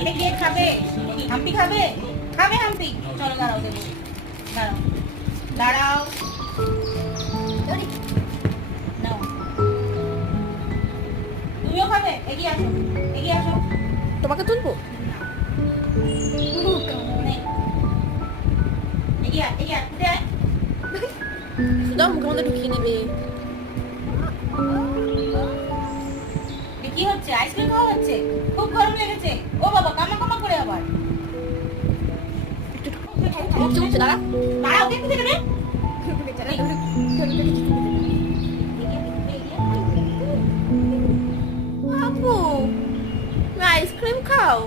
এটা কে খাবে? হাম্পি খাবে? খাবে হাম্পি? চলো দাঁড়াও দেবো। দাঁড়াও দাঁড়াও। নাও তুমিও খাবে? এগিয়ে আসো, এগিয়ে আসো। তোমাকে তুলবো? নে। এগিয়ে আয়, এগিয়ে আয়, উঠে আয়। দাও মুখের মধ্যে ঢুকিয়ে নেবে। এ কি হচ্ছে? আইসক্রিম খাওয়া হচ্ছে? খুব গরম লেগেছে। ও বাবা, কামা কামা করে আবার। মুখে মুখে দাঁড়া। দাঁড়াও, দেখতে দেবে? আপু, তুমি আইসক্রিম খাও?